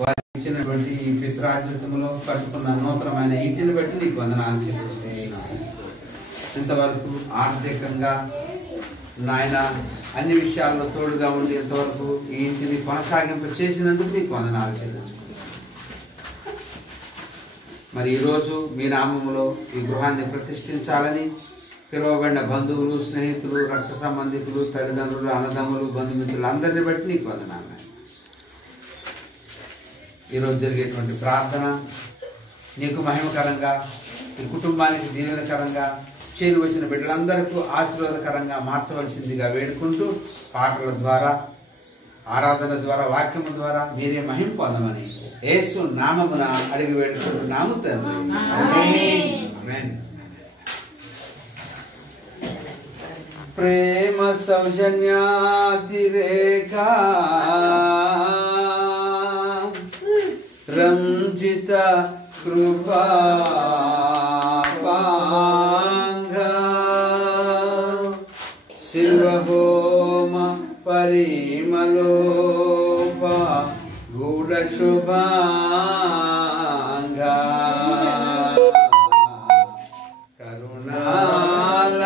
వారు ఇచ్చినటువంటి ఈ పిత్రార్జితములో కట్టుకున్న నూతనమైన ఇంటిని బట్టి నీకు వందనాలు చెల్లిస్తున్నాను. ఇంతవరకు ఆర్థికంగా నాయన అన్ని విషయాల్లో తోడుగా ఉండి ఇంతవరకు ఈ ఇంటిని కొనసాగింపు చేసినందుకు నీకు వందనాలు చెల్లించుకుంటున్నాను. మరి ఈరోజు మీ నామములో ఈ గృహాన్ని ప్రతిష్ఠించాలని పిలువబడిన బంధువులు, స్నేహితులు, రక్త సంబంధికులు, తల్లిదండ్రులు, అన్నదమ్ములు, బంధుమిత్రులు అందరిని బట్టి నీకు వందనాలు. ఈరోజు జరిగేటువంటి ప్రార్థన నీకు మహిమకరంగా, ఈ కుటుంబానికి దీవెనకరంగా, చేరి వచ్చిన బిడ్డలందరికీ ఆశీర్వాదకరంగా మార్చవలసిందిగా వేడుకుంటూ పాటల ద్వారా, ఆరాధన ద్వారా, వాక్యము ద్వారా మీరే మహిమ పొందమని యేసు నామమున అడిగి వేడుకుంటున్నాము తండ్రి. ఆమేన్. ప్రేమ సౌజన్యాతిరేక రంజిత కృపాంగ శివహోమ పరిమలోప గూఢ శుభాంగ కరుణాలవాల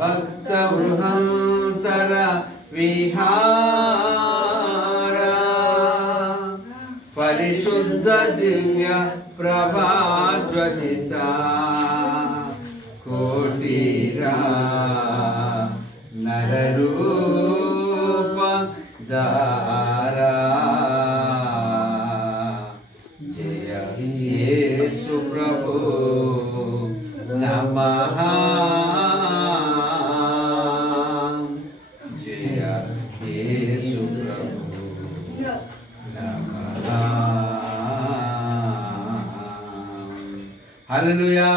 భక్త బృహంతర విహార పరిశుద్ధ దివ్య ప్రభాజ్వలిత కోటిరా నరరూప దారా జయ యేసు ప్రభు నమః. జయ యేసు ప్రభు నమః. హల్లెలూయా.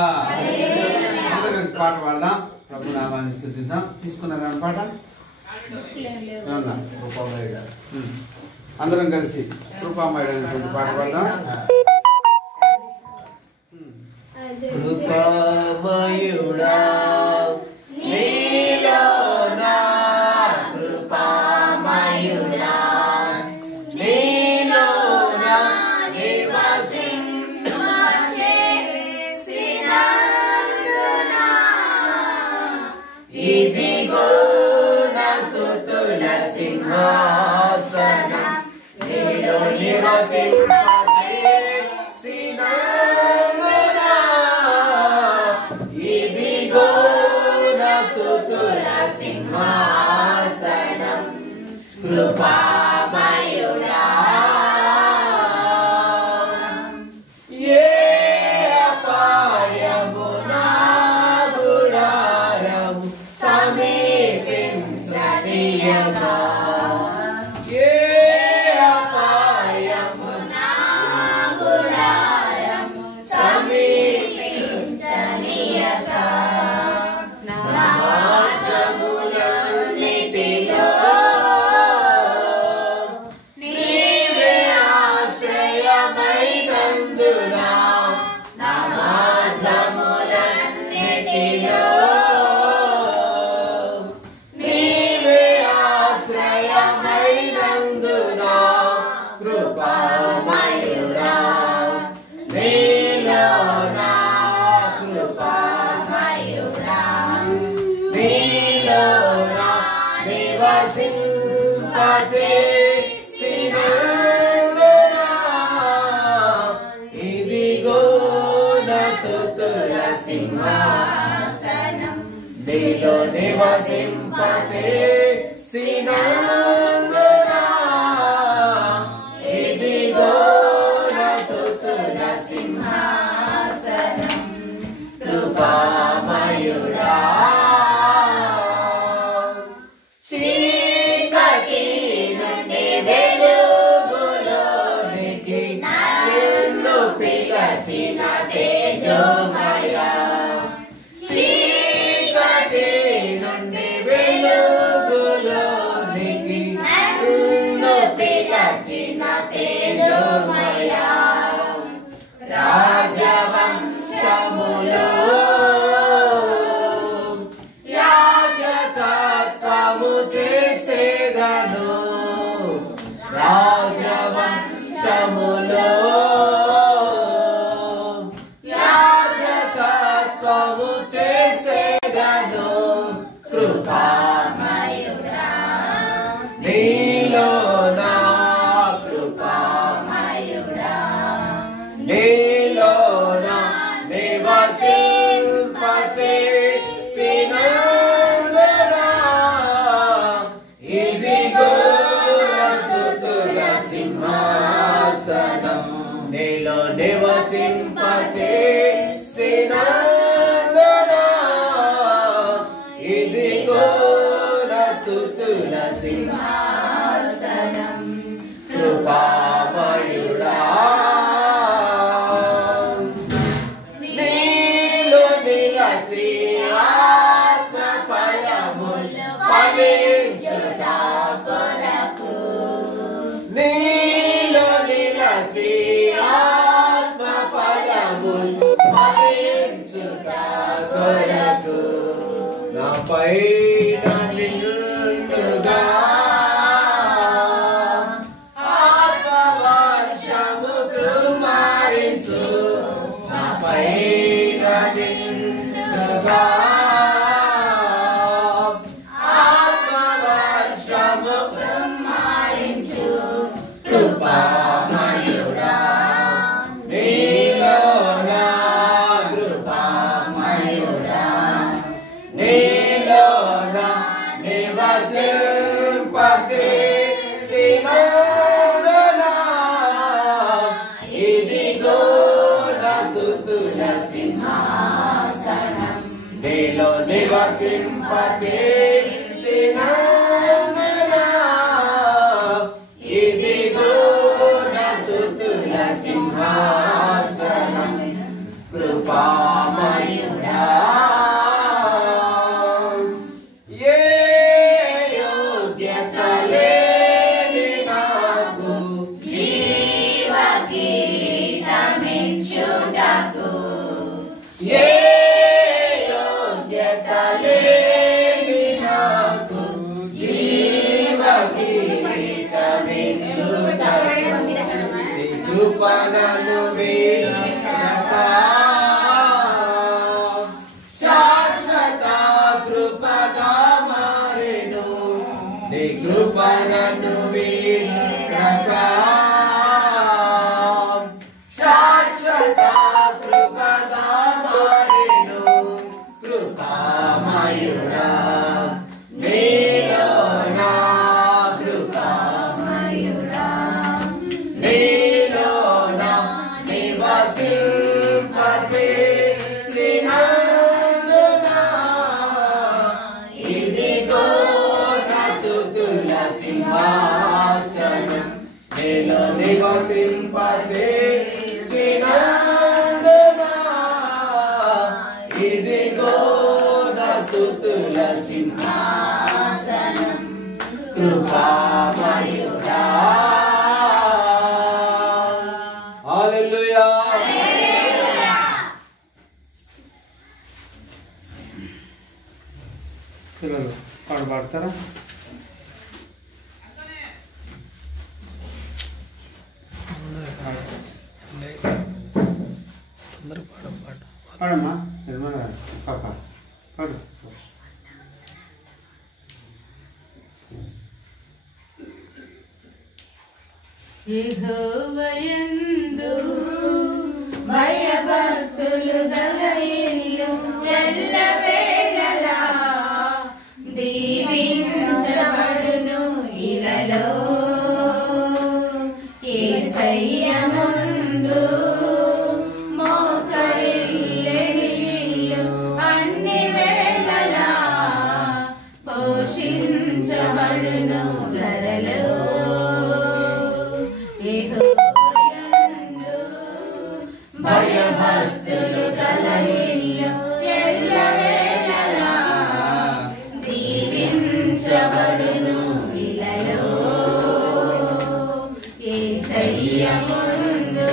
అందరూ కలిసి పాట పాడదాం, ప్రభు నామాన్ని స్తుతిద్దాం. తీసుకున్నారా పాట? అందరం కలిసి కృపామయుడు అనేటువంటి పాట పాడదాం. కృపామయుడా నీలోనా, కృపామయుడా నీలోనా నివసింపచేసినందునా, ఇదిగో నా స్తుతుల సింహాసనం నీలో నివసింపచేసినందునా, ఇదిగో నా స్తుతుల సింహాసనం కృపామయుడా. ఏ అపాయము నా గుడారము సమీపించనీయగా, ఏ అపాయము నా గుడారము సమీపించనీయగా, నా మార్గములన్నిటిలో నీవే ఆశ్రయమైనందునా, నా మార్గములన్నిటిలో నీవే ఆశ్రయమైనందునా, కృపామయుడా నీలోనా, కృపామయుడా నీలోనా నివసింపచేసినందునా, ఇదిగో నా స్తుతుల సింహాసనం నీలో నివసింపచేసినందునా, ఇదిగో నా స్తుతుల సింహాసనం కృపామయుడా. చీకటి నుండి వెలుగులోనికి నన్ను పిలచిన తేజోమయ, చీకటి నుండి వెలుగులోనికి నన్ను పిలచిన తేజోమయ, రాజవంశములో యాజకత్వము చేసేదను, వర్షములో యాజకత్వము చేసేదను కృపామయుడా నీలో నా కృపామయుడా నీలో నా నివసింపచేసినందునా ఇదిగో స్తుతుల సింహాసనం నీలో నివసింపచేసినందునా ఇదిగో స్తుతుల సింహాసనం కృపామయుడా నీలో నిలచి ఆత్మ ఫలములు ఫలించుట కొరకు నీలో నిలచి ఆత్మ ఫలములు ఫలించుట కొరకు నాపై నిండుగా ఆత్మవర్షము కుమ్మరించు నాపై నిండుగా ఆత్మవర్షము కుమ్మరించు కృపామయుడా నీలో నా కృపామయుడా నీలో నా నివసింపచేసినందునా ఇదిగో నా స్తుతుల సింహాసనం నీలో నివసింపచేసినందునా ఇదిగో నా స్తుతుల సింహాసనం కృపామయుడా ఏ యోగ్యత లేని నాకు జీవ కిరీటమిచ్చుటకు ఏ యోగ్యత లేని నాకు జీవ కిరీటమిచ్చుటకు నీ కృపను వీడక శాశ్వత కృపగా మారెను నీ కృపను వీడక శాశ్వత కృపగా మారెను కృపామయుడా నీలో నా కృపామయుడా నీలో నా నివసింపచేసినందునా ఇదిగో నా స్తుతుల సింహాసనం నీలో నివసింపచేసినందునా ఇదిగో నా స్తుతుల సింహాసనం కృపామయుడా హల్లెలూయా పిల్లలు పాట పాడతారా? పాడమ్మా నిర్మల పాప పాడు. యెహోవాయందు భయభక్తులు గల ఇల్లు ఎల్లవేళలా దీవించబడును ఇలలో యేసయ్య ముందు మోకరిల్లెడి ఇల్లు అన్ని వేళలా పోషించబడును ధరలో యెహోవాయందు భయభక్తులు గల ఇల్లు ఎల్లవేళలా దీవించబడును ఇలలో యేసయ్య ముందు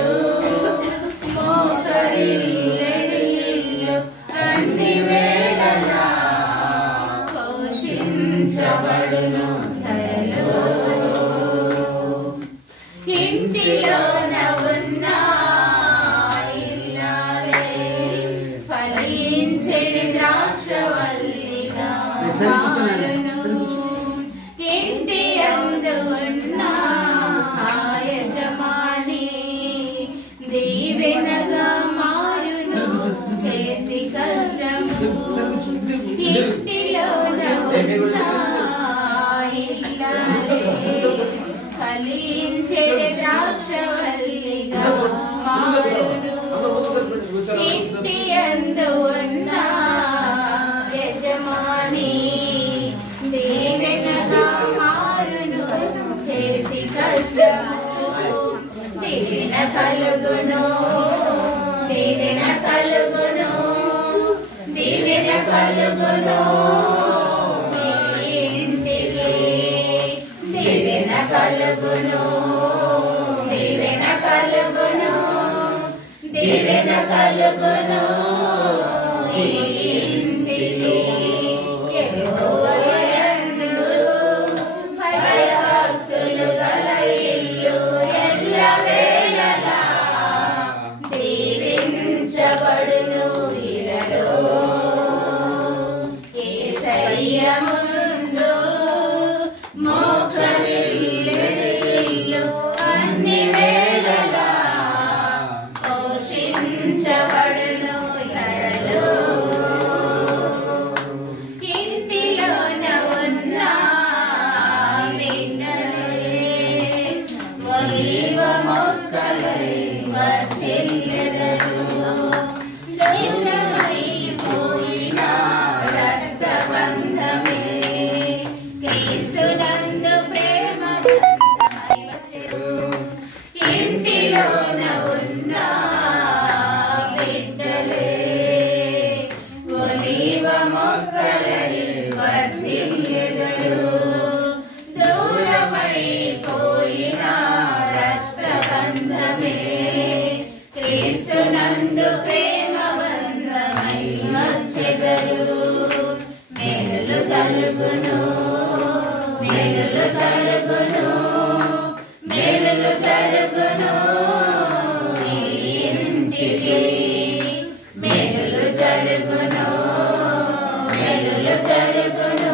మోకరిల్లెడి ఇల్లు అన్ని వేళలా పోషించబడును ధరలో ఇంటి ఇంటిలోన ఉన్న ఇల్లాలే ఫలించెడి ద్రాక్షవల్లిగా మారును. ఇంటి యందు ఉన్న యజమాని దీవెనగా మారును. చేతి కష్టము ఇంటిలోన ఉన్న ఇల్లాలే ఫలించెడి ద్రాక్షవల్లిగా మారును. ఇంటి యందు ఉన్న యజమాని దీవెనగా మారును. చేతి కష్టము దీవెన కలుగును. దీవెన కలుగును. దీవెన కలుగును. ఇంటికి దీవెన కలుగును. దీవెన కలుగును. దీవెన కలుగును. ఇంటికి యెహోవాయందు భయభక్తులు గల ఇల్లు ఎల్లవేళలా దీవించబడును. ఇలలో యేసయ్య ముందు మోక్షనిల్లెడి ఇల్లు అన్ని వేళలా పోషించబడును. ఇలలో ఇంటిలోన ఉన్న బిడ్డలే ఒలీవ మొక్కలై వర్ధిల్లెదరు. దూరమైపోయిన రక్తబంధమే క్రీస్తునందు ప్రేమ బంధమై వచ్చెను. ఇంటిలోన ఉన్న బిడ్డలే ఒలీవ మొక్కలై వర్ధిల్లెదరు. దూరమైపోయిన రక్తబంధమే క్రీస్తునందు ప్రేమ బంధమై వచ్చెదరు. మేలులు జరుగును. మేలులు జరుగును. మేలులు జరుగును. ఈ ఇంటికి మేలులు జరుగును. మేలులు జరుగును.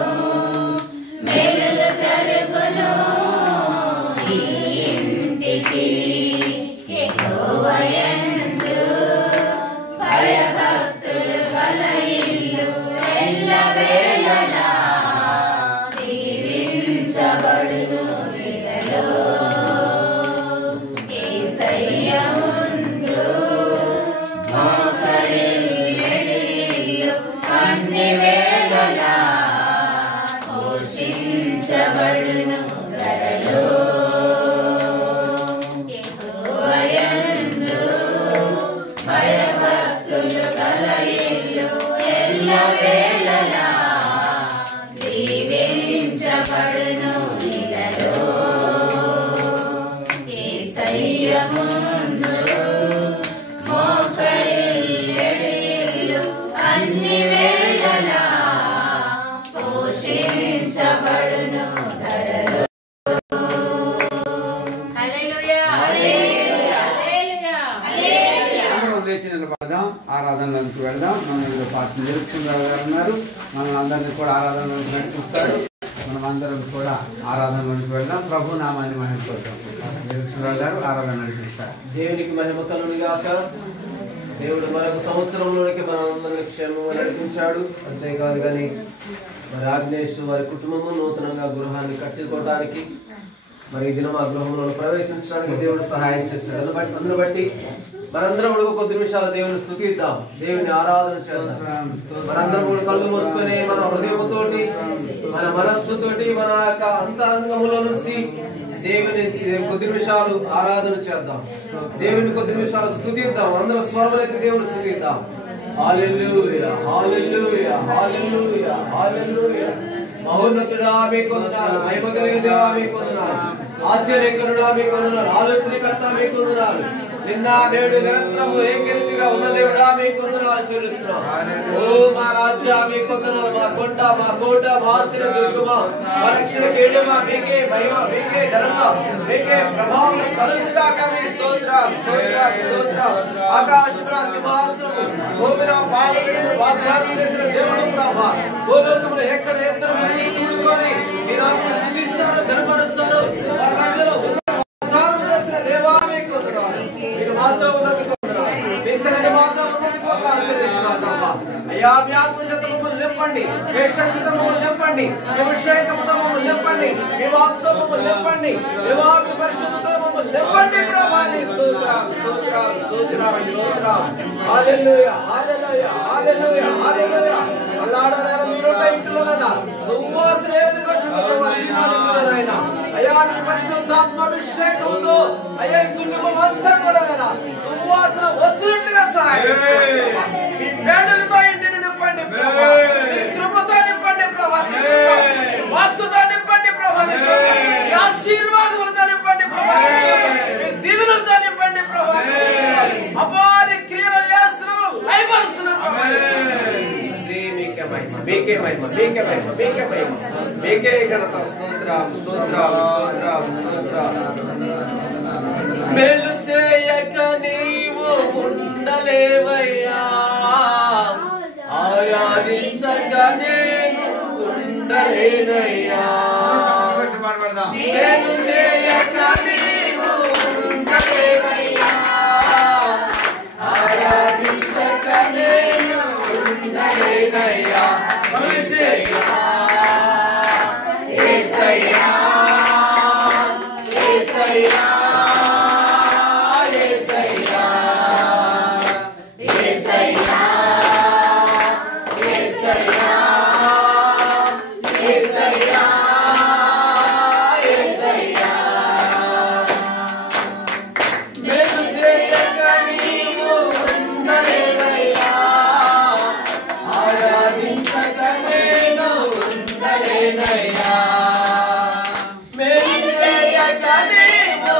మేలులు జరుగును. ఈ ఇంటికి యెహోవాయందు భయభక్తులు గల ఇల్లు ఎల్లవేళలా దీవించబడును. ఇలలో యేసయ్య ముందు మోకరిల్లెడి ఇల్లు అన్ని వేళలా పోషించబడును. ధరలో యెహోవాయందు భయభక్తులు గల ఇల్లు ఎల్లవేళలా దీవించబడును. ఇలలో యేసయ్య ముందు మోకరిల్లెడి ఇల్లు అన్ని వేళలా పోషించబడును. ధరలో హల్లెలూయా హల్లెలూయా హల్లెలూయా హల్లెలూయా. అందరం లేచి నిలబడదాం. ఆరాధనలోకి వెళ్దాం. మన ఇందులో పాట నిరీక్షణ గారు ఉన్నారు. మనం అందరినీ కూడా ఆరాధనలోకి నడిపిస్తారు. మనం అందరం కూడా ఆరాధనలోకి వెళ్దాం. ప్రభు నామాన్ని మహిమపడతాం. నిరీక్షణ గారు ఆరాధన నడిపిస్తారు. దేవునికి మహిమ కలుగును గాక. దేవుడు మరొక సంవత్సరంలోనికి మనందరినీ క్షేమంగా నడిపించాడు. అంతేకాదు కానీ మరి ఆగ్నేష్ వారి కుటుంబము నూతనంగా గృహాన్ని కట్టుకోవడానికి మరి ఈ దినం ఆ గృహంలో ప్రవేశించడానికి దేవుడు సహాయం చేశాడు. అందును బట్టి మనందరం కూడా కొద్ది నిమిషాలు దేవుని స్తుతిద్దాం. దేవుని ఆరాధన చేద్దాం. మనందరం కూడా కళ్ళు మూసుకొని మన హృదయంతోటి మన మనస్సుతోటి మన యొక్క అంతరంగములో నుంచి దేవుని కొద్ది నిమిషాలు ఆరాధన చేద్దాం. దేవుని కొద్ది నిమిషాలు స్తుతిద్దాం. అందరం స్వరములెత్తి దేవుని స్తుతిద్దాం. హల్లెలూయా హల్లెలూయా హల్లెలూయా హల్లెలూయా. మహోన్నతుడా మీకు వందనాలు. మహిమ కలిగిన దేవా మీకు వందనాలు. ఆశ్చర్యకరుడా మీకు వందనాలు. ఆలోచనకర్త మీకు వందనాలు. నిన్న నేడు నిరంతరము ఏకరీతిగా ఉన్న దేవుడా మీకు వందనాలు చెల్లిస్తున్నాం. ఓ మా రాజా మీకు వందనాలు. మా కొండ, మా కోట, మా ఆశ్రయ దుర్గమ, మా రక్షణ కేడమ, మీకే మహిమ, మీకే ఘనత, మీకే ప్రభావం కలుగుగాక. మీ స్తోత్రం స్తోత్రం స్తోత్రం. ఆకాశమున సింహాసనము భూమిన పాదపీఠము వాగ్దానం చేసిన దేవుడు ప్రభా, భూలోకములో ఎక్కడ ఎత్తర మనుషులు కూడుకొని నీ నామమును స్తుతిస్తారు, ఘనపరుస్తారు. వారి మధ్యలో వాగ్దానం చేసిన దేవా మీకు వందనాలు. మీరు మాతో ఉన్నందుకు వందనాలు. మీ సన్నిధి మాతో ఉన్నందుకు వందనాలు చెల్లిస్తున్నాం ప్రభా. అయ్యా మీ ఆత్మచేత మమ్మల్ని నింపండి, మీ శక్తితో మమ్మల్ని నింపండి, మీ అభిషేకముతో మమ్మల్ని నింపండి, మీ వాక్కుతో మమ్మల్ని నింపండి, దేవా మీ పరిశుద్ధతో మమ్మల్ని నింపండి ప్రభా. స్తోత్రం స్తోత్రం స్తోత్రం స్తోత్రం. హల్లెలూయా హల్లెలూయా హల్లెలూయా హల్లెలూయా. అల్లాడనేల మీరుంట ఇంటిలోనైనా సువాసన ఏ విధంగా వచ్చిందో ప్రభా శ్రీమానికులైనా అయ్యా మీ పరిశుద్ధాత్మ అభిషేకముతో అయ్యా ఈ కుటుంబం అంతా కూడా సువాసన వచ్చినట్టుగా సహాయం మీ వేళ్ళతో ఇంటిని నింపండి ప్రభా, మీ కృపతో నింపండి ప్రభా, వాక్కుతో నింపండి ప్రభా, మీ ఆశీర్వాదములతో నింపండి ప్రభా, మీ దీవెనలతో నింపండి ప్రభా. అపవాది క్రియలు చేస్తున్నాము, లయపరుస్తున్నాము ప్రభా. మీకే మహిమ, మీకే మహిమ, మీకే మహిమ, మీకే మహిమ, మీకే ఘనత. స్తోత్రం స్తోత్రం స్తోత్రం స్తోత్రం. మేలు చేయక నీవు ఉండలేవయ్యా, ఆరాధించక నేను ఉండలేనయ్యా. మేలు చేయక నీవు ఉండలేవయ్యా, ఆరాధించక నేను ఉండలేనయ్యా. యేసయ్యా యేసయ్యా మేలు చేయక నీవు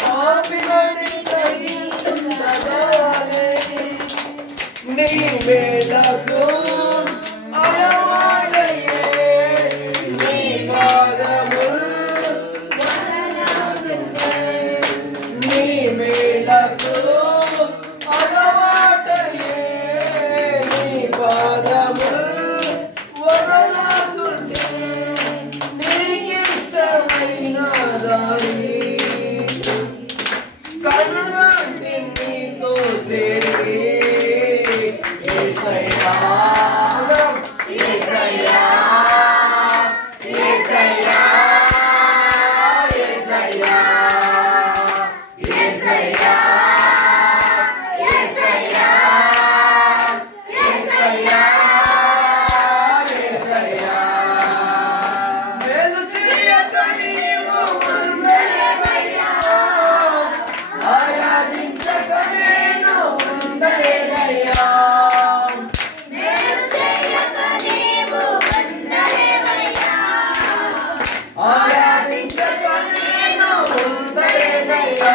పాపినని గ్రహించగానే నీ మేలకు అలవాడయ్యే నీ పాదములు నీ మేలకు అలవాడయ్యే నీ పాదములు వదలకుంటే నీకిష్టమైన దారి కరుణాంటి నీతో చేరి యేసయ్యా యేసయ్యా యేసయ్యా యేసయ్యా యేసయ్యా యేసయ్యా యేసయ్యా యేసయ్యా మేలు చేయక నీవు ఉండలేవయ్యా ఆరాధించక నేను ఉండలేనయ్యా ఆరాధించక నేను ఉండలేనయ్యా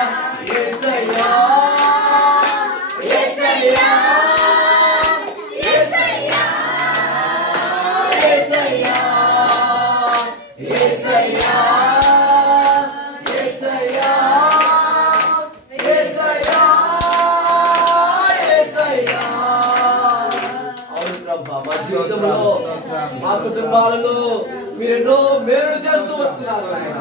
యేసయ్యా యేసయ్యా యేసయ్యా యేసయ్యా యేసయ్యా యేసయ్యా యేసయ్యా యేసయ్యా అవును ప్రభా మా జీవితంలో మా కుటుంబాలలో మీరెన్నో మేలు చేస్తూ వస్తున్నారు ఆయన.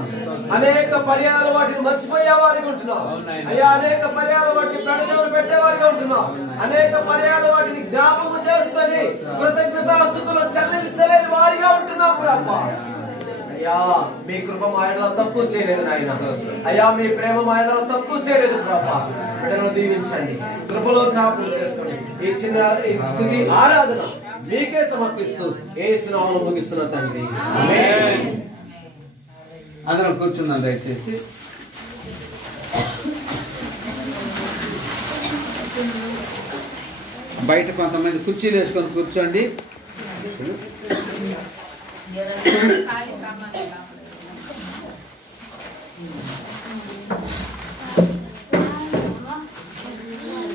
అనేక పర్యాలు వాటిని మర్చిపోయే వారిగా ఉంటున్నాం అయ్యా. అనేక పర్యాలు వాటిని పెడచెవులు పెట్టేవారిగా ఉంటున్నాం. అనేక పర్యాలు వాటిని జ్ఞాపకం చేసుకొని కృతజ్ఞతాస్తుతులు చెల్లించలేని వారిగా ఉంటున్నాం ప్రభా. అయ్యా మీ కృప మా ఆయనలో తక్కువ చేయలేదు నాయన. అయ్యా మీ ప్రేమ మా ఆయనలో తక్కువ చేయలేదు ప్రభా. బిడ్డను దీవించండి, కృపలో జ్ఞాపకం చేసుకోండి. ఈ చిన్న స్థితి ఆరాధన మీకే సమర్పిస్తూ యేసు నామములో ముగిస్తున్న తండ్రి ఆమేన్. అందరం కూర్చున్నాం దయచేసి. బయట కొంతమంది కుర్చీలు వేసుకొని కూర్చోండి.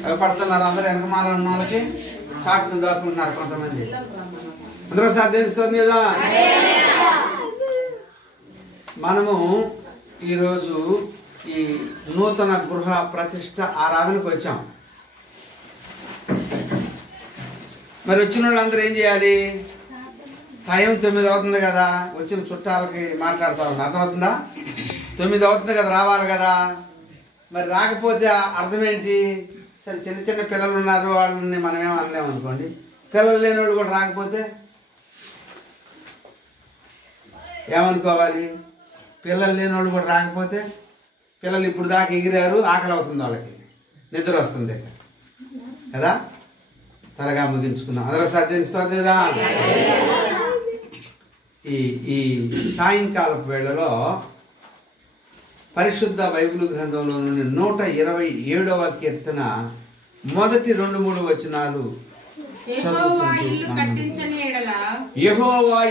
అవి పడుతున్నారు అందరూ వెనక మాలకి షార్ట్ దాక్కుంటున్నారు కొంతమంది. అందరూ సాధ్యస్తుంది కదా. మనము ఈరోజు ఈ నూతన గృహ ప్రతిష్ట ఆరాధనకు వచ్చాం. మరి వచ్చిన వాళ్ళందరూ ఏం చేయాలి? టైం 9 అవుతుంది కదా, వచ్చిన చుట్టాలకి మాట్లాడుతూ ఉన్నా, అర్థమవుతుందా? 9 అవుతుంది కదా, రావాలి కదా. మరి రాకపోతే అర్థం ఏంటి? సరే చిన్న చిన్న పిల్లలు ఉన్నారు, వాళ్ళని మనమేమో అనలేము అనుకోండి. పిల్లలు లేనివాడు కూడా రాకపోతే ఏమనుకోవాలి? పిల్లలు లేనివాడు కూడా రాకపోతే పిల్లలు ఇప్పుడు దాకా ఎగిరారు, ఆకలి అవుతుంది, వాళ్ళకి నిద్ర వస్తుంది కదా. త్వరగా ముగించుకున్నాం. అందరూ సాధ్యస్తుంది కదా. ఈ సాయంకాలపు వేళలో పరిశుద్ధ బైబిల్ గ్రంథంలో నుండి 127వ కీర్తన మొదటి 2-3 వచనాలు యెహోవా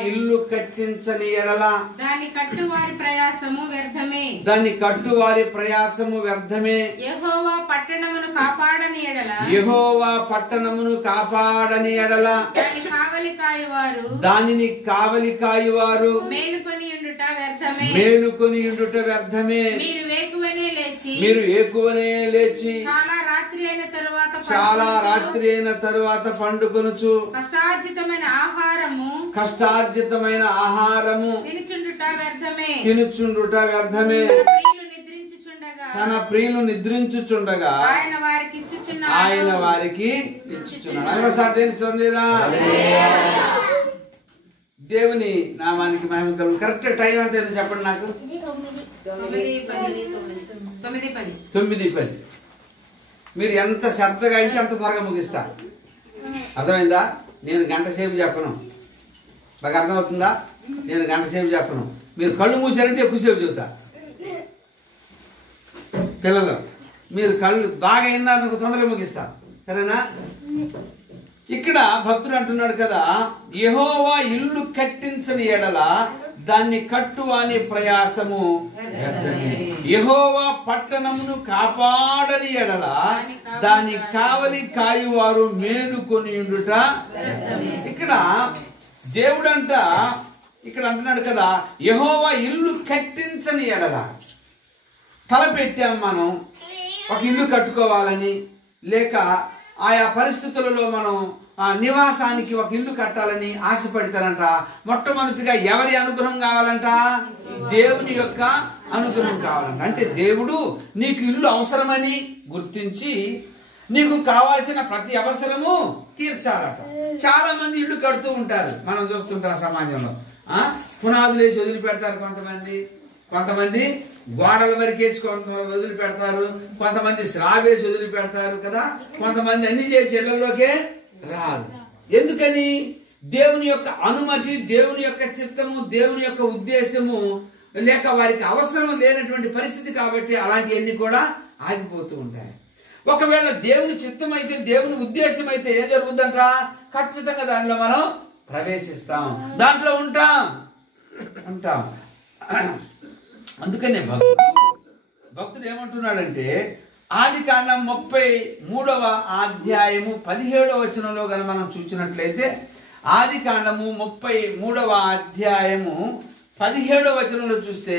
ఇల్లు కట్టించని ఎడల దాని కట్టువారి ప్రయాసము వ్యర్థమే. యెహోవా పట్టణమును కాపాడని ఎడల దానిని కావలి కాయువారు మేలుకొని ఉండుట వ్యర్థమే. మీరు ఏకువనే లేచి చాలా రాత్రి అయిన తరువాత పండుకొనుచు కష్టార్జితమైన ఆహారము తినుచుండుట వ్యర్థమే. తన ప్రియులు నిద్రించుచుండగా ఆయన వారికి ఇచ్చుచున్నాడు. దేవుని నామానికి మహిమ కలుగు. కరెక్ట్ టైం అంతా ఏందో చెప్పండి నాకు. 9:10. మీరు ఎంత శ్రద్ధగా అంటే అంత త్వరగా ముగిస్తా. అర్థమైందా? నేను గంట సేపు చెప్పను. బాగా అర్థమవుతుందా? నేను గంట సేపు చెప్పను. మీరు కళ్ళు మూసారంటే ఎక్కువసేపు చెబుతా. పిల్లలు మీరు కళ్ళు బాగా అయినారు, తొందరగా ముగిస్తా. సరేనా? ఇక్కడ భక్తుడు అంటున్నాడు కదా, యెహోవా ఇల్లు కట్టించని ఎడల దాన్ని కట్టువాని ప్రయాసము వ్యర్థమే. యెహోవా పట్టణమును కాపాడని ఎడల దాని కావలి కాయువారు మేలుకొని ఉండుట. ఇక్కడ దేవుడంట ఇక్కడ అంటున్నాడు కదా, యెహోవా ఇల్లు కట్టించని ఎడల. తలపెట్టాం మనం ఒక ఇల్లు కట్టుకోవాలని, లేక ఆయా పరిస్థితులలో మనం నివాసానికి ఒక ఇల్లు కట్టాలని ఆశపడతారంట. మొట్టమొదటిగా ఎవరి అనుగ్రహం కావాలంట? దేవుని యొక్క అనుగ్రహం కావాలంట. అంటే దేవుడు నీకు ఇల్లు అవసరమని గుర్తించి నీకు కావాల్సిన ప్రతి అవసరము తీర్చాలట. చాలా మంది ఇల్లు కడుతూ ఉంటారు, మనం చూస్తుంటాం సమాజంలో. పునాదులు వేసి వదిలిపెడతారు కొంతమంది గోడల వరకేసి వదిలిపెడతారు, కొంతమంది స్లాబ్ వేసి వదిలిపెడతారు కదా, కొంతమంది అన్ని చేసి ఇళ్లలోకే రాదు. ఎందుకని? దేవుని యొక్క అనుమతి, దేవుని యొక్క చిత్తము, దేవుని యొక్క ఉద్దేశము లేక వారికి అవసరం లేనటువంటి పరిస్థితి కాబట్టి అలాంటివన్నీ కూడా ఆగిపోతూ ఉంటాయి. ఒకవేళ దేవుని చిత్తం అయితే, దేవుని ఉద్దేశం అయితే ఏం జరుగుతుందంట? ఖచ్చితంగా దానిలో మనం ప్రవేశిస్తాం, దాంట్లో ఉంటాం. అందుకనే భక్తుడు ఏమంటున్నాడంటే, ఆదికాండం 33వ అధ్యాయము 17వ వచనంలో కనుక మనం చూసినట్లయితే, ఆదికాండము 33వ అధ్యాయము 17వ వచనంలో చూస్తే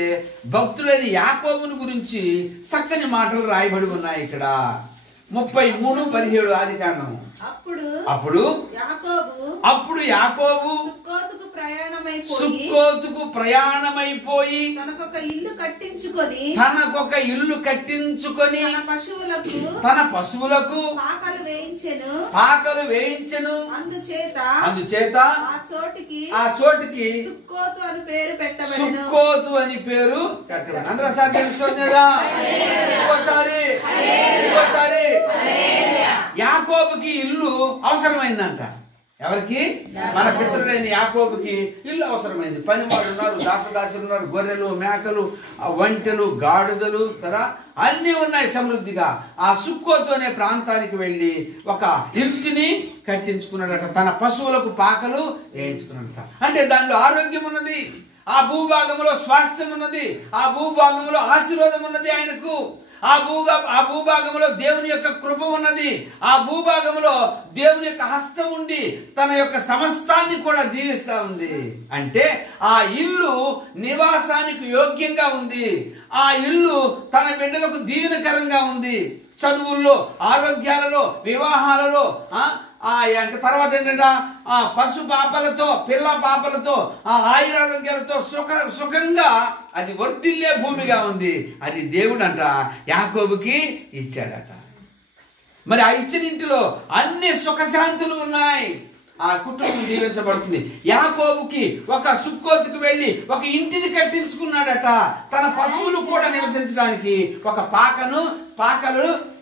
భక్తుడైన యాకోబును గురించి చక్కని మాటలు రాయబడి ఉన్నాయి ఇక్కడ. 33:17 ఆదికాండము. అప్పుడు యాకోబు సుక్కోతుకు ప్రయాణమైపోయి తనకొక ఇల్లు కట్టించుకొని తన పశువులకు పాకలు వేయించెను. అందుచేత ఆ చోటికి సుక్కోతు అని పేరు పెట్టబడింది. అందరూ సార్ తెలుస్తుంది కదా. ఇంకోసారి యాకోబుకి ఇల్లు అవసరమైందంట. ఎవరికి? మన పితరుడైన యాకోబుకి ఇల్లు అవసరమైంది. పనివాడు ఉన్నారు, దాసదాసులు ఉన్నారు, గొర్రెలు, మేకలు, ఒంటెలు, గాడిదలు కదా, అన్ని ఉన్నాయి సమృద్ధిగా. ఆ సుక్కోతు అనే ప్రాంతానికి వెళ్ళి ఒక ఇంటిని కట్టించుకున్నాడట, తన పశువులకు పాకలు వేయించుకున్నాడట. అంటే దానిలో ఆరోగ్యం ఉన్నది, ఆ భూభాగంలో స్వాస్థ్యం ఉన్నది, ఆ భూభాగంలో ఆశీర్వాదం ఉన్నది ఆయనకు. ఆ భూభాగంలో దేవుని యొక్క కృప ఉన్నది, ఆ భూభాగంలో దేవుని యొక్క హస్తం ఉండి తన యొక్క సమస్తాన్ని కూడా దీవిస్తా ఉంది. అంటే ఆ ఇల్లు నివాసానికి యోగ్యంగా ఉంది, ఆ ఇల్లు తన బిడ్డలకు దీవెనకరంగా ఉంది. చదువుల్లో, ఆరోగ్యాలలో, వివాహాలలో, తర్వాత ఏంటంటే ఆ పశు పాపలతో, పిల్ల పాపలతో, ఆ ఆయురారోగ్యాలతో సుఖంగా అది వర్ధిల్లే భూమిగా ఉంది. అది దేవుడంట యాకోబుకి ఇచ్చాడట. మరి ఆ ఇచ్చిన ఇంటిలో అన్ని సుఖశాంతులు ఉన్నాయి, ఆ కుటుంబం దీవించబడుతుంది. యాకోబుకి ఒక సుక్కోతుకు వెళ్ళి ఒక ఇంటిని కట్టించుకున్నాడట, తన పశువులు కూడా నివసించడానికి ఒక పాకలు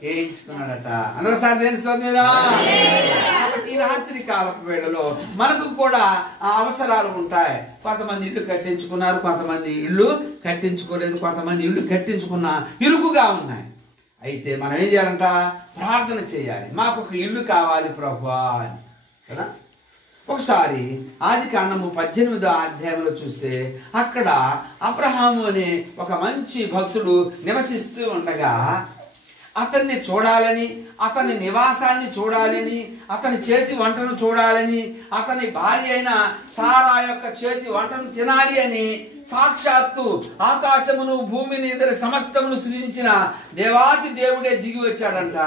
వేయించుకున్నాడట. అందరూ సార్ తెలుస్తుంది. కాబట్టి ఈ రాత్రి కాలపు వేళలో మనకు కూడా ఆ అవసరాలు ఉంటాయి. కొంతమంది ఇల్లు కట్టించుకున్నారు, కొంతమంది ఇల్లు కట్టించుకోలేదు, కొంతమంది ఇల్లు కట్టించుకున్న ఇరుకుగా ఉన్నాయి. అయితే మనం ఏం చేయాలంట? ప్రార్థన చేయాలి, మాకు ఒక ఇల్లు కావాలి ప్రభువా అని కదా. ఒకసారి ఆదికాండము 18వ అధ్యాయంలో చూస్తే అక్కడ అబ్రహాము అనే ఒక మంచి భక్తుడు నివసిస్తూ ఉండగా అతన్ని చూడాలని, అతని నివాసాన్ని చూడాలని, అతని చేతి వంటను చూడాలని, అతని భార్య అయిన సారా యొక్క చేతి వంటను తినాలి అని సాక్షాత్తు ఆకాశమును భూమిని ఇద్దరు సమస్తమును సృజించిన దేవాతి దేవుడే దిగి వచ్చాడంట.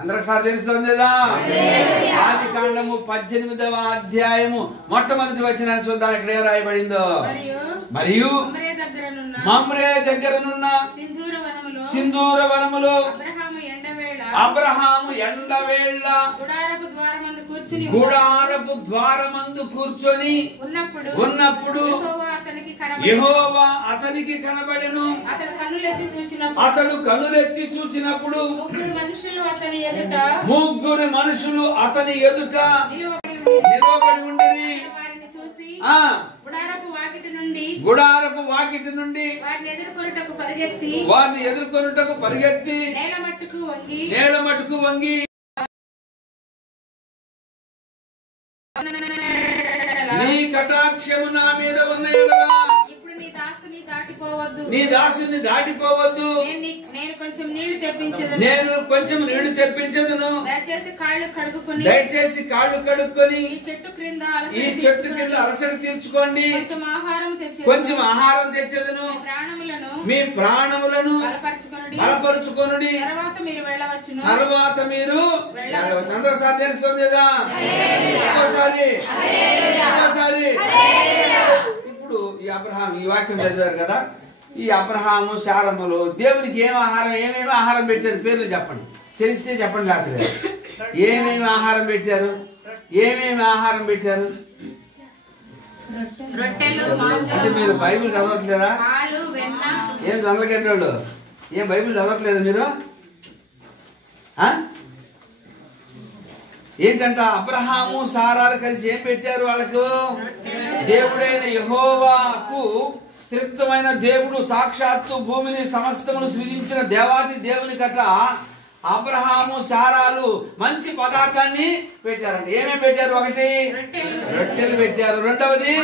అందరికి సార్ తెలుస్తుంది కదా. ఆదికాండము 18వ అధ్యాయము మొట్టమొదటి వచనాన్ని చూద్దాం. ఇక్కడ ఏం రాయబడిందో. మరియు మమ్రే దగ్గరనున్న సింధూర వనములో అబ్రహాము ఎండవేళ గుడారపు ద్వారమందు కూర్చొని ఉన్నప్పుడు యెహోవా అతనికి కనబడెను. అతడు కన్నులెత్తి చూచినప్పుడు ముగ్గురు మనుషులు అతని ఎదుట నిలవబడి ఉండిరి. గుడారపు వాకిటి నుండి వారిని ఎదుర్కొనుటకు పరిగెత్తి నేల మట్టుకు వంగి నీ కటాక్షము నా మీద ఉన్న ఎడల ఇప్పుడు నీ దాసుని దాటిపో దాటిపోవద్దు. నీ దాసుని దాటిపోవద్దు. నేను కొంచెం నీళ్లు తెప్పించదును. నేను కొంచెం నీళ్లు తెప్పించదును. దయచేసి కాళ్ళు కడుక్కొని ఈ చెట్టు క్రింద అలసట తీర్చుకోండి. కొంచెం ఆహారం తెచ్చదును. మీ మీ ప్రాణములను బలపరుచుకొనుడి. తర్వాత మీరు వెళ్ళవచ్చును. అందరూ సాధ్యం కదా. ఇంకోసారి ఇప్పుడు ఈ అబ్రహాం ఈ వాక్యం చదివారు కదా. ఈ అబ్రహాము శారములు దేవునికి ఏమేమి ఆహారం పెట్టారు పేర్లు చెప్పండి. తెలిస్తే చెప్పండి. లేకపోతే ఏమేమి ఆహారం పెట్టారు? అంటే మీరు బైబిల్ చదవట్లేదా? ఏం చదవకండి. ఏం బైబిల్ చదవట్లేదు మీరు? ఏంటంట? అబ్రహాము సారాలు కలిసి ఏం పెట్టారు వాళ్ళకు? దేవుడైన యెహోవాకు త్రిత్వమైన దేవుడు సాక్షాత్తు భూమిని సమస్తమును సృజించిన దేవాది దేవుని కట అబ్రహాము సారాలు మంచి పదార్థాన్ని పెట్టారంట. ఏమేమి పెట్టారు? ఒకటి రొట్టెలు పెట్టారు, రెండవది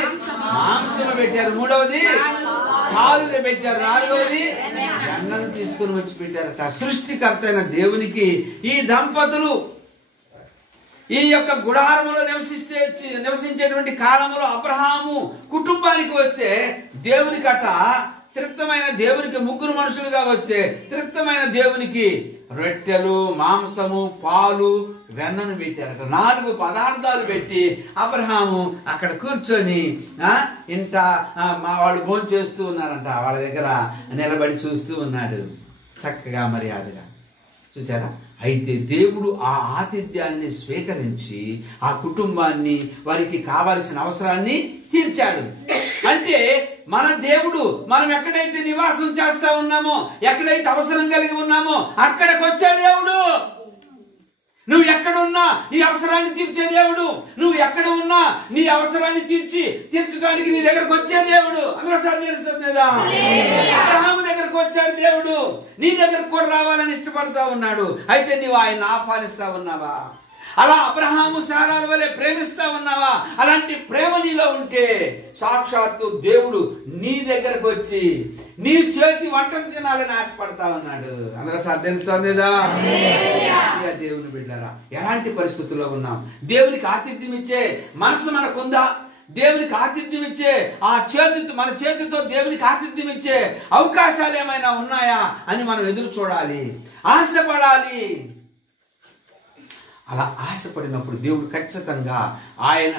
మాంసము పెట్టారు, మూడవది పాలు పెట్టారు, నాలుగవది వెన్నను తీసుకుని వచ్చి పెట్టారట. సృష్టికర్త అయిన దేవునికి ఈ దంపతులు ఈ యొక్క గుడారములో నివసించేటువంటి కాలంలో అబ్రహాము కుటుంబానికి వస్తే దేవుని కట్ట త్రిత్తమైన దేవునికి ముగ్గురు మనుషులుగా వస్తే త్రిత్తమైన దేవునికి రొట్టెలు, మాంసము, పాలు, వెన్నను పెట్టారట. 4 పదార్థాలు పెట్టి అబ్రహాము అక్కడ కూర్చొని ఇంట వాళ్ళు భోజనం చేస్తూ ఉన్నారంట. వాళ్ళ దగ్గర నిలబడి చూస్తూ ఉన్నాడు చక్కగా మర్యాదగా. చూచారా? అయితే దేవుడు ఆ ఆతిథ్యాన్ని స్వీకరించి ఆ కుటుంబాన్ని వారికి కావలసిన అవసరాన్ని తీర్చాడు. అంటే మన దేవుడు మనం ఎక్కడైతే నివాసం చేస్తా ఉన్నామో, ఎక్కడైతే అవసరం కలిగి ఉన్నామో అక్కడికి వచ్చే దేవుడు. నువ్వు ఎక్కడున్నా నీ అవసరాన్ని తీర్చే దేవుడు. నువ్వు ఎక్కడ ఉన్నా నీ అవసరాన్ని తీర్చడానికి నీ దగ్గరకు వచ్చే దేవుడు. అందరూ సాధ్యస్తుంది కదా. అబ్రహాము దగ్గరకు వచ్చాడు దేవుడు. నీ దగ్గరకు కూడా రావాలని ఇష్టపడతా ఉన్నాడు. అయితే నీవు ఆయన ఆహ్వానిస్తా ఉన్నావా? అలా అబ్రహాము సారాల వలె ప్రేమిస్తా ఉన్నావా? అలాంటి ప్రేమ నీలో ఉంటే సాక్షాత్తు దేవుడు నీ దగ్గరకు వచ్చి నీ చేతి వంటను తినాలని ఆశపడతా ఉన్నాడు. అందరూ సాధ్యస్తుంది కదా. దేవుని బిడ్డలారా, ఎలాంటి పరిస్థితుల్లో ఉన్నాం? దేవునికి ఆతిథ్యం ఇచ్చే మనసు మనకుందా? దేవునికి ఆతిథ్యం ఇచ్చే మన చేతితో దేవునికి ఆతిథ్యం ఇచ్చే అవకాశాలు ఏమైనా ఉన్నాయా అని మనం ఎదురు చూడాలి, ఆశపడాలి. అలా ఆశపడినప్పుడు దేవుడు ఖచ్చితంగా ఆయన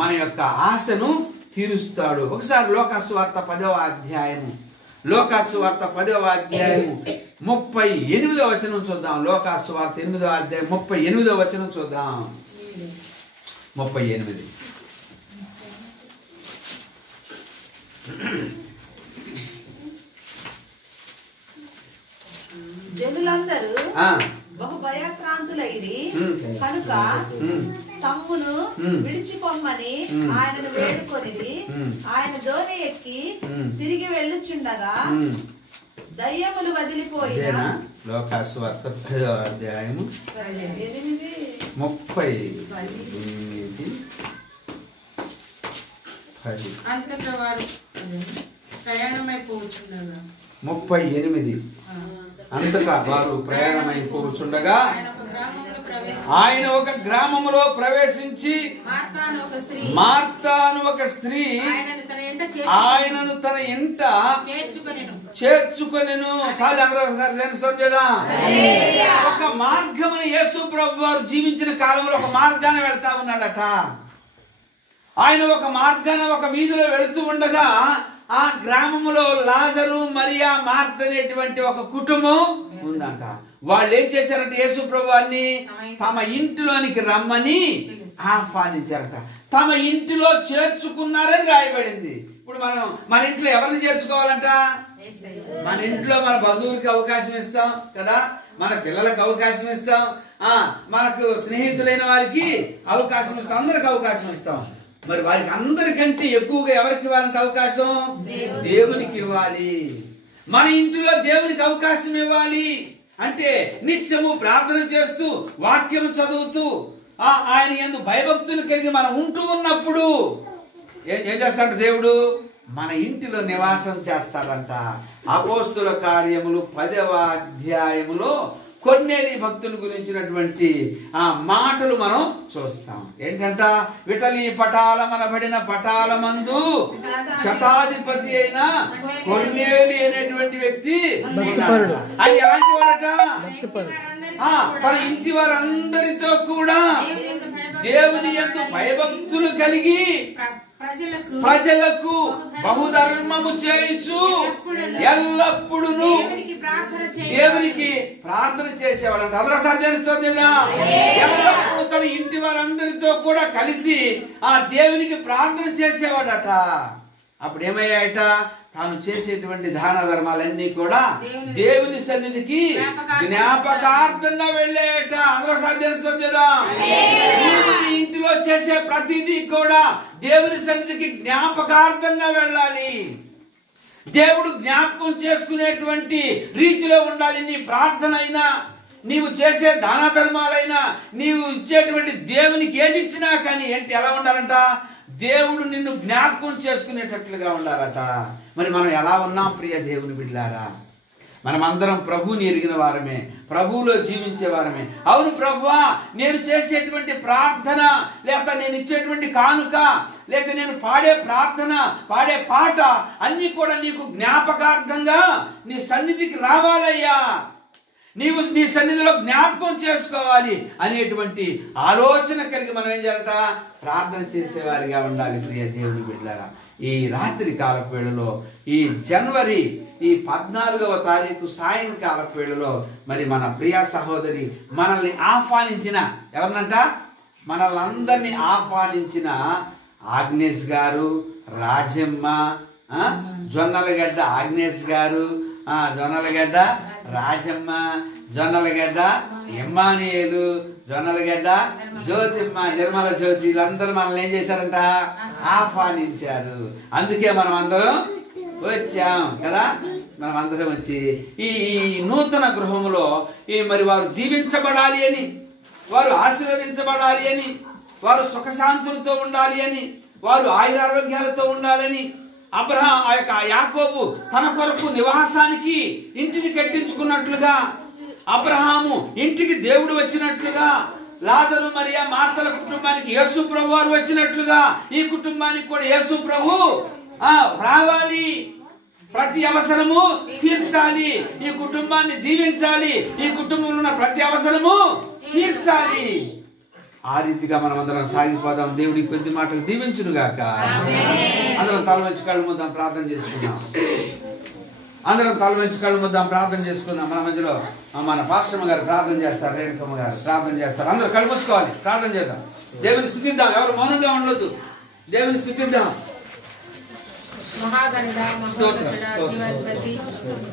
మన యొక్క ఆశను తీరుస్తాడు. ఒకసారి లోకాసు వార్త 10వ అధ్యాయము 38వ వచనం చూద్దాం. లోకాసు వార్త 8వ అధ్యాయం 38వ వచనం చూద్దాం. 38. జనులందరూ బహు భయక్రాంతులైరి కనుక తమ్మును విడిచిపోమ్మని ఆయనను వేడుకొని ఆయన దోణి ఎక్కి తిరిగి వెళ్ళుచుండగా దయ్యములు వదిలిపోయిన లోకాసు వార్త 10వ అధ్యాయము 38. అంతటా వారు ప్రయాణమైపోవచ్చుండగా 38. అంతటా వారు ప్రయాణమైపోవచ్చుండగా ఆయన ఒక గ్రామములో ప్రవేశించి మార్తాను ఒక స్త్రీ ఆయనను తన ఇంట చేర్చుకొనెను. చాలా అందరూ కదా. ఒక మార్గమును యేసు ప్రభు వారు జీవించిన కాలంలో ఒక మార్గాన్ని వెళ్తా ఉన్నాడట. ఆయన ఒక మార్గాన ఒక వీధిలో వెళుతూ ఉండగా ఆ గ్రామములో లాజరు, మరియా, మార్త అనేటువంటి ఒక కుటుంబం ఉందంట. వాళ్ళు ఏం చేశారంటే యేసు ప్రభువాన్ని తమ ఇంటిలోనికి రమ్మని ఆహ్వానించారట. తమ ఇంటిలో చేర్చుకున్నారని రాయబడింది. ఇప్పుడు మనం మన ఇంట్లో ఎవరిని చేర్చుకోవాలంట? మన ఇంట్లో మన బంధువులకి అవకాశం ఇస్తాం కదా, మన పిల్లలకు అవకాశం ఇస్తాం, మనకు స్నేహితులైన వారికి అవకాశం ఇస్తాం, అందరికి అవకాశం ఇస్తాం. మరి వారికి అందరికంటే ఎక్కువగా ఎవరికి ఇవ్వాలంటే అవకాశం? దేవునికి ఇవ్వాలి. మన ఇంటిలో దేవునికి అవకాశం ఇవ్వాలి. అంటే నిత్యము ప్రార్థన చేస్తూ వాక్యం చదువుతూ ఆయన యందు భయభక్తులు కలిగి మనం ఉంటూ ఉన్నప్పుడు ఏం చేస్తాడు దేవుడు? మన ఇంటిలో నివాసం చేస్తాడంట. అపోస్తుల కార్యములు 10వ అధ్యాయములో కొర్నేలి భక్తుల గురించినటువంటి ఆ మాటలు మనం చూస్తాం. ఏంటంట, విటలి పటాలమనబడిన పటాలమందు శతాధిపతి అయిన కొర్నేలి అనేటువంటి వ్యక్తి అది ఎలాంటి వాడట, తన ఇంటి వారందరితో కూడా దేవుని యందు భయభక్తులు కలిగి ప్రజలకు బహుధర్మము చేయించు ఎల్లప్పుడూ దేవునికి ప్రార్థన చేసేవాడు. ఎల్లప్పుడూ తన ఇంటి వారందరితో కూడా కలిసి ఆ దేవునికి ప్రార్థన చేసేవాడట. అప్పుడు ఏమయ్యాయట, తాను చేసేటువంటి దాన ధర్మాలన్నీ కూడా దేవుని సన్నిధికి జ్ఞాపకార్థంగా వెళ్ళాయట. అందరూ సాధ్యదా, ఇంటిలో చేసే ప్రతిదీ కూడా దేవుని సన్నిధికి జ్ఞాపకార్థంగా వెళ్ళాలి. దేవుడు జ్ఞాపకం చేసుకునేటువంటి రీతిలో ఉండాలి. నీ ప్రార్థన అయినా, నీవు చేసే దాన ధర్మాలైనా, నీవు ఇచ్చేటువంటి దేవునికి ఏది ఇచ్చినా కానీ ఏంటి ఎలా ఉండాలంట, దేవుడు నిన్ను జ్ఞాపకం చేసుకునేటట్లుగా ఉండాలట. మరి మనం ఎలా ఉన్నాం ప్రియ దేవుని బిడ్డలారా? మనమందరం ప్రభువుని ఎరిగిన వారమే, ప్రభువులో జీవించే వారమే. అవును ప్రభువా, నేను చేసేటువంటి ప్రార్థన, లేక నేను ఇచ్చేటువంటి కానుక, లేక నేను పాడే ప్రార్థన, పాడే పాట అన్ని కూడా నీకు జ్ఞాపకార్థంగా నీ సన్నిధికి రావాలయ్యా, నీవు నీ సన్నిధిలో జ్ఞాపకం చేసుకోవాలి అనేటువంటి ఆలోచన కలిగి మనం ఏం చేయాలట, ప్రార్థన చేసేవారిగా ఉండాలి. ప్రియ దేవుని బిడ్డలారా, ఈ రాత్రి కాలపు వేళలో, ఈ జనవరి 14వ తారీఖు సాయంకాలపు వేళలో మరి మన ప్రియ సహోదరి మనల్ని ఆహ్వానించిన, ఎవరినంట, మనల్ని అందరినీ ఆహ్వానించిన ఆగ్నేష్ గారు, రాజమ్మ, జొన్నలగడ్డ ఆగ్నేష్ గారు, జొన్నలగడ్డ రాజమ్మ, జొన్నలగడ్డ ఎమ్మానియేలు, జొన్నలగడ్డ జ్యోతిమ్మ, నిర్మల జ్యోతి, వీళ్ళందరూ మనల్ని ఏం చేశారంట, ఆహ్వానించారు. అందుకే మనం అందరం వచ్చాం కదా. మనం అందరం వచ్చి ఈ నూతన గృహంలో మరి వారు దీవించబడాలి అని, వారు ఆశీర్వదించబడాలి అని, వారు సుఖశాంతులతో ఉండాలి అని, వారు ఆయురారోగ్యాలతో ఉండాలని అబ్రహాం ఆ యొక్క యాకోబు తన కొరకు నివాసానికి ఇంటిని కట్టించుకున్నట్లుగా, అబ్రహాము ఇంటికి దేవుడు వచ్చినట్లుగా, లాజరు మరియా మార్తల కుటుంబానికి యేసు ప్రభు వారు వచ్చినట్లుగా ఈ కుటుంబానికి కూడా యేసు ప్రభు రావాలి, ప్రతి అవసరము తీర్చాలి, ఈ కుటుంబాన్ని దీవించాలి, ఈ కుటుంబంలో ఉన్న ప్రతి అవసరము తీర్చాలి. ఆ రీతిగా మనం అందరం సాగిపోదాం. దేవుడి కొద్ది మాటలు దీవించును గాక. అందరం తల వంచి కళ్ళు ముద్దాం, ప్రార్థన చేసుకుందాం. అందరం తల వంచి కళ్ళు ముద్దాం, ప్రార్థన చేసుకుందాం. మన మధ్యలో మన పాస్టమ్మ గారు ప్రార్థన చేస్తారు, రేణుకమ్మ గారు ప్రార్థన చేస్తారు. అందరూ కళ్ళు మూసుకోవాలి, ప్రార్థన చేద్దాం, దేవుని స్తుతిద్దాం. ఎవరు మౌనంగా ఉండొద్దు, దేవుని స్తుతిద్దాం. మహాగండ మహోన్నతుడా జీవాధిపతి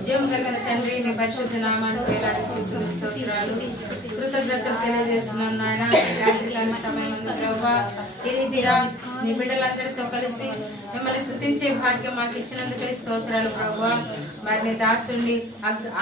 జీవం కలిగిన తండ్రి, మీ పరిశుద్ధ నామానికి వేలాది స్తుతులు స్తోత్రాలు కృతజ్ఞతలు తెలియజేస్తున్నాను నాయన. రాత్రికాల సమయమందు ప్రభువా, ఈ రీతిగా నీ బిడ్డలందరితో కలిసి మిమ్మల్ని స్తుతించే భాగ్యం మాకు ఇచ్చినందుకే స్తోత్రాలు ప్రభువా. మరి నీ దాసుని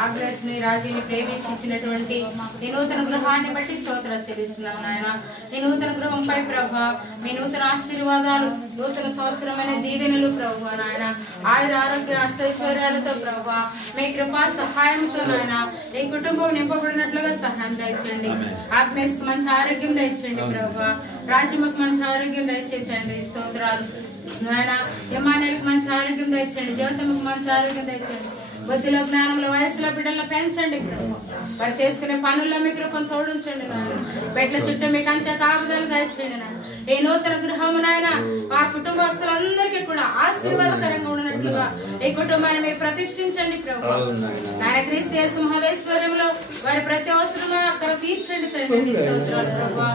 ఆగ్రేస్ని రాజుని ప్రేమించి ఇచ్చినటువంటి ఈ నూతన గృహాన్ని బట్టి స్తోత్రాలు చెల్లిస్తున్నాను నాయన. ఈ నూతన గృహంపై ప్రభువా మీ నూతన ఆశీర్వాదాలు, నూతన సంవత్సరమైన దీవెనలు ప్రభువా నాయన, ఆయుర ఆరోగ్య అష్టైశ్వర్యాలతో ప్రభువా మీ కృపా సహాయంతో నాయన ఈ కుటుంబం నింపబడినట్లుగా సహాయం దయచండి. ఆగ్నేష్ కు మంచి ఆరోగ్యం దయచండి ప్రభువా, రాజ్యమ్మకు మంచి ఆరోగ్యం దయచేయండి, స్తోత్రాలు నాయన. ఎమ్మానుయేలుకు మంచి ఆరోగ్యం దయచండి, జ్యోతమ్మకు మంచి ఆరోగ్యం దయచండి, బుద్ధిలో జ్ఞానంలో వయసులో బిడ్డల్లో పెంచండి ప్రభు. వారు చేసుకునే పనుల్లో మీ కృపను తోడించండి నాయన. పెట్ల చుట్టూ మీ కంచె కాపుదలు దయచేయండి నాయన. ఈ నూతన గృహము నాయన ఆ కుటుంబస్తులందరికీ కూడా ఆశీర్వాదకరంగా ఉన్నట్లుగా ఈ కుటుంబాన్ని మీరు ప్రతిష్ఠించండి ప్రభు నాయన. క్రీస్తు యేసు మహేశ్వర్యంలో వారి ప్రతి అవసరమో అక్కడ తీర్చండి తండ్రి, స్తోత్రాలు ప్రభు.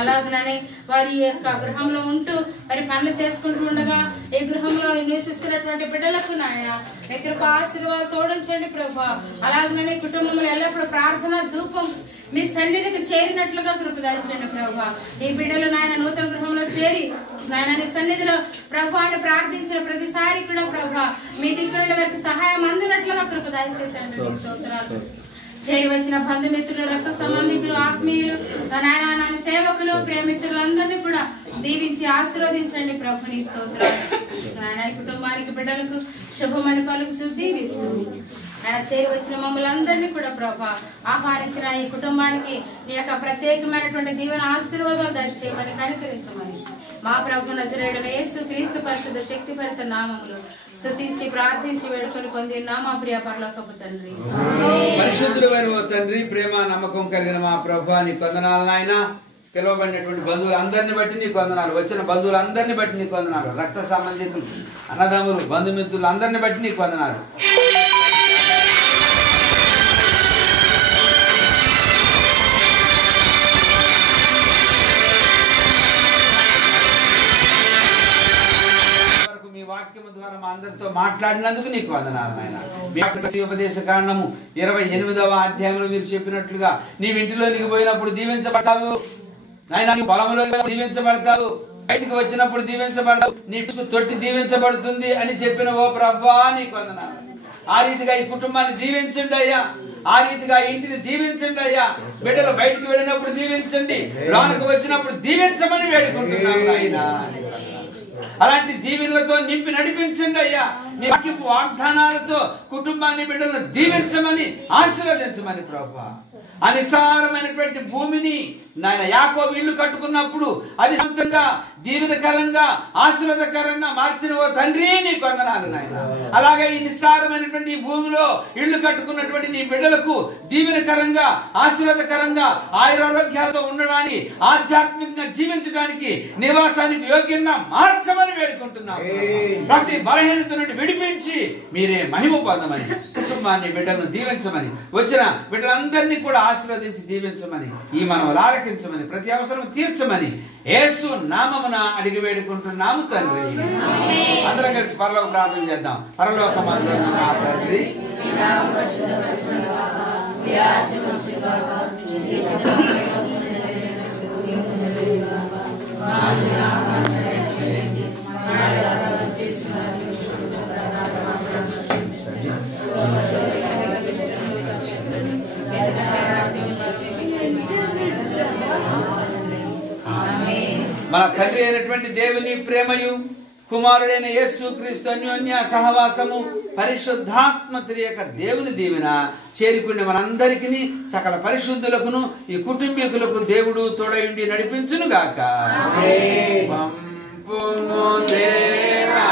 అలాగనే వారి యొక్క గృహంలో ఉంటూ వారి పనులు చేసుకుంటూ ఉండగా ఈ గృహంలో నివసిస్తున్నటువంటి బిడ్డలకు నాయన మీ కృప ఆశీర్వాదాలు తోడించండి ప్రభు. అలాగనే కుటుంబంలో ఎల్లప్పుడూ ప్రార్థన ధూపం మీ సన్నిధికి చేరినట్లుగా కృప దాల్చండి ప్రభు. ఈ బిడ్డలు నాయన నూతన గృహంలో చేరి నాయన నీ సన్నిధిలో ప్రభు అని ప్రార్థించిన ప్రతిసారి కూడా ప్రభు మీ దిక్కుల వరకు సహాయం అందినట్లుగా కృప దాల్చేతండి, స్తోత్రాలు చేరి వచ్చిన బంధుమిత్రులు, రక్త సంబంధికులు, ఆత్మీయులు, నాయన సేవకులు, ప్రేమితులు అందరినీ కూడా దీవించి ఆశీర్వదించండి ప్రభు. నీ స్తోత్రాలు నాయన. ఈ కుటుంబానికి బిడ్డలకు శుభమని పలుకుచూ దీవిస్తూ ఆయన చేరి వచ్చిన మమ్మల్ని అందరినీ కూడా ప్రభా ఆహ్వానించిన ఈ కుటుంబానికి నీ యొక్క ప్రత్యేకమైనటువంటి దీవెన ఆశీర్వాదాలు దయచేయమని కనికరించమని మా ప్రభు నజరేయుడైన యేసు క్రీస్తు పరిశుద్ధ శక్తిభరిత నామములో స్తుతించి ప్రార్థించి వేడుకొని పొందిన మా ప్రియ పరలోకపు తండ్రి. పరిశుద్ధుడైన ఓ తండ్రి, ప్రేమ నమ్మకం కలిగిన మా ప్రభు నీకు వందనాలు నాయన. పిలువబడినటువంటి బంధువులందరినీ బట్టి నీకు వందనాలు. వచ్చిన బంధువులందరినీ బట్టి నీకు వందనాలు. రక్త సంబంధికులు, అన్నదమ్ములు, బంధుమిత్రులు అందరినీ బట్టి నీకు వందనాలు. వాక్యము ద్వారా మా అందరితో మాట్లాడినందుకు నీకు వందనాలు నాయన. మీ ఉపదేశ కాండము 28వ అధ్యాయంలో మీరు చెప్పినట్లుగా నీవు ఇంటిలోనికి పోయినప్పుడు దీవించబడతావు నాయన, నీ పొలంలో దీవించబడతావు, బయటికి వచ్చినప్పుడు దీవించబడతావు, నీ తొట్టి దీవించబడుతుంది అని చెప్పిన ఓ ప్రభువా నీకు వందనాలు. ఆ రీతిగా ఈ కుటుంబాన్ని దీవించండి అయ్యా. ఆ రీతిగా ఇంటిని దీవించండి అయ్యా. బిడ్డలు బయటికి వెళ్ళినప్పుడు దీవించండి, లోనికి వచ్చినప్పుడు దీవించమని వేడుకుంటున్నాను నాయన. అలాంటి దీవెనలతో నింపి నడిపించండి అయ్యా. నీ వాక్యపు వాగ్దానాలతో కుటుంబాన్ని, బిడ్డలను దీవించమని ఆశీర్వదించమని ప్రభువా. అనిసారమైనటువంటి భూమిని నాయన యాకోబు ఇల్లు కట్టుకున్నప్పుడు అది సొంతంగా దీవెనకరంగా ఆశీర్వాదకరంగా మార్చిన ఓ తండ్రి నీకు వందనాలు నాయన. అలాగే ఈ నిస్సారమైనటువంటి ఈ భూమిలో ఇల్లు కట్టుకున్నటువంటి నీ బిడ్డలకు దీవెనకరంగా ఆశీర్వాదకరంగా ఆయురారోగ్యాలతో ఉండడానికి, ఆధ్యాత్మికంగా జీవించడానికి, నివాసానికి యోగ్యంగా మార్చమని వేడుకుంటున్నాం. ప్రతి బలహీనత నుండి విడిపించి మీరే మహిమ పొందమని, కుటుంబాన్ని, బిడ్డలను దీవించమని, వచ్చిన బిడ్డలందరినీ కూడా ఆశీర్వదించి దీవించమని, ఈ మనం ఆలకించమని, ప్రతి అవసరం తీర్చమని యేసు నామమున అడిగి వేడుకుంటున్నాము తండ్రి. అందరం కలిసి పరలోక ప్రార్థన చేద్దాం. పరలోకమందున్న మా తండ్రి, మన తండ్రి అయినటువంటి దేవుని ప్రేమయు, కుమారుడైన యేసు క్రీస్తు అన్యోన్య సహవాసము, పరిశుద్ధాత్మ త్రియక దేవుని దీవెన చేరుకునే మనందరికీ, సకల పరిశుద్ధులకును ఈ కుటుంబీకులకు దేవుడు తోడయుండి నడిపించును గాక. పంపుము దేవా.